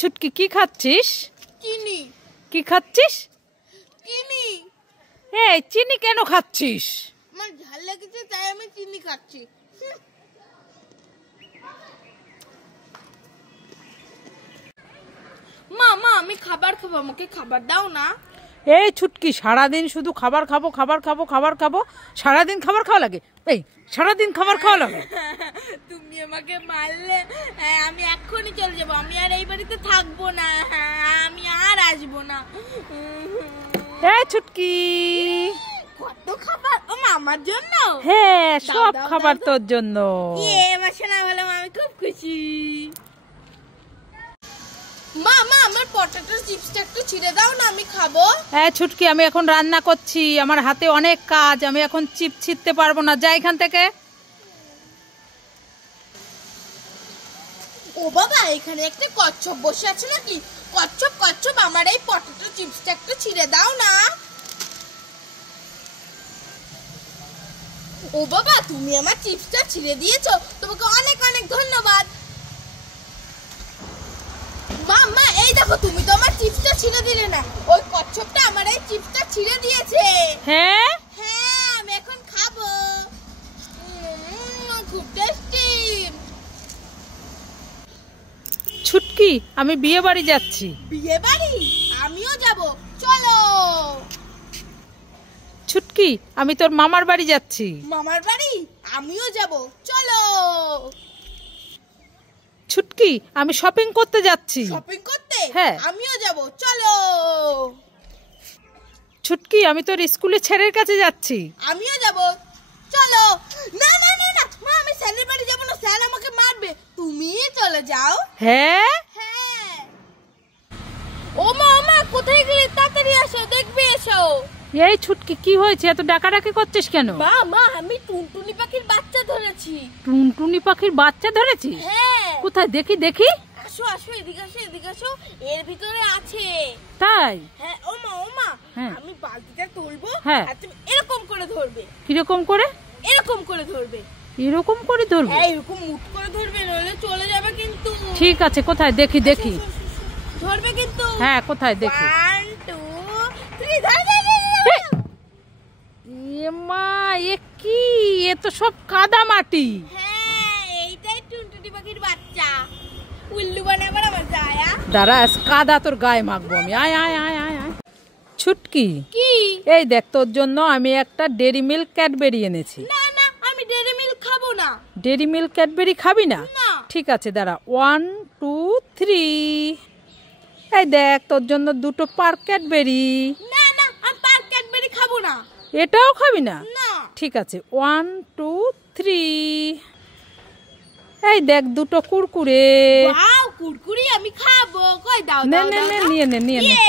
ছুটকি কি খাচ্ছিস? চিনি। কি খাচ্ছিস? চিনি। এই চিনি কেন খাচ্ছিস? আমার ঝাল লেগেছে তাই আমি চিনি খাচ্ছি। মা মা আমি খাবার খাবো, আমাকে খাবার দাও না। এই ছুটকি সারাদিন শুধু খাবার খাবো খাবার খাবো খাবার খাবো, সারাদিন খাবার খাওয়া লাগে? এই সারাদিন খাবার খাওয়া লাগে? তুমি আমাকে মারলে আমি এক্ষুনি চলে যাবো, আমি আর এই বাড়িতে থাকবো না, আমি আর আসবো না। এই ছুটকি কত খাবার আমার জন্য? হ্যাঁ সব খাবার তোর জন্য। এবার শোনা বলো আমি খুব খুশি। মা মা আমার পটেটো চিপসটা একটু ছিঁড়ে দাও না, আমি খাবো। হ্যাঁ ছুটকি আমি এখন রান্না করছি, আমার হাতে অনেক কাজ, আমি এখন চিপ ছিঁড়তে পারবো না, যা এখান থেকে। ও বাবা এখানে একটা কচ্ছপ বসে আছে নাকি? কচ্ছপ কচ্ছপ আমার এই পটেটো চিপসটা একটু ছিঁড়ে দাও না। ও বাবা তুমি আমার চিপসটা ছিঁড়ে দিয়েছো, তোমাকে অনেক অনেক ধন্যবাদ। মা এই দেখো তুমি তো আমার চিপসটা ছিঁড়ে দিলে না, ওই কচ্ছপটা আমার এই চিপসটা ছিঁড়ে দিয়েছে। হ্যাঁ হ্যাঁ আমি এখন খাবো, খুব টেস্টি। ছুটকি আমি বিয়ে বাড়ি যাচ্ছি। বিয়ে বাড়ি? আমিও যাব, চলো। ছুটকি আমি তোর মামার বাড়ি যাচ্ছি। মামার বাড়ি? আমিও যাব, চলো। ছুটকি আমি শপিং করতে যাচ্ছি। শপিং করতে? হ্যাঁ আমিও যাব, চলো। ছুটকি আমি তোর স্কুলে ছেলের কাছে যাচ্ছি। আমিও যাব, চলো। না না না না মা আমি স্যারের বাড়ি যাব না, স্যার আমাকে মারবে, তুমি চলে যাও। হ্যাঁ হ্যাঁ। ও মা কোথায় গেলে? তাড়াতাড়ি আসো, দেখবে এসো। এই ছুটকি কি হয়েছে, এত ডাকাডাকি করছিস কেন? মা আমি টুনটুনি পাখির বাচ্চা ধরেছি। টুনটুনি পাখির বাচ্চা ধরেছিস? হ্যাঁ। কোথায় দেখি দেখি। আসো আসো এদিকে আসো, এদিকে আসো, এর ভিতরে আছে। তাই? হ্যাঁ ও মা হ্যাঁ। আমি বালতিটা তুলবো, হ্যাঁ। আর তুমি এরকম করে ধরবে। কিরকম করে? এরকম করে ধরবে। এরকম করে ধরবো? হ্যাঁ এরকম মুট করে ধরবে, নইলে চলে যাবে কিন্তু। ঠিক আছে কোথায় দেখি দেখি। ধরবে কিন্তু। হ্যাঁ কোথায় দেখি। 1 2 3 ধর। এ মা এ কি, এ তো সব কাদা মাটি। হ্যাঁ এইটাই টুনটুনি পাখির বাচ্চা। উল্লু বানাবার আমার জায়া। দাঁড়া কাদা তোর গায়ে মাখবো আমি। আয় আয় আয় আয় আয়। ছুটকি কি? এই দেখ তোর জন্য আমি একটা ডেরি মিল্ক ক্যাডবেরি এনেছি। না না আমি ডেরি মিল্ক খাবো না। ডেরি মিল্ক ক্যাডবেরি খাবি না? না। ঠিক আছে দাঁড়া 1 2 3। এই দেখ তোর জন্য দুটো পার্ক ক্যাডবেরি। না না আমি পার্ক ক্যাডবেরি খাবো না। এটাও খাবি না? না। ঠিক আছে 1 2 3। এই দেখ দুটো কুরকুরে। ওয়াও কুরকুরি আমি খাবো, কই দাও নে দাও নে দাও, নে দাও। নিয়ে নে নিয়ে নে। ইয়ে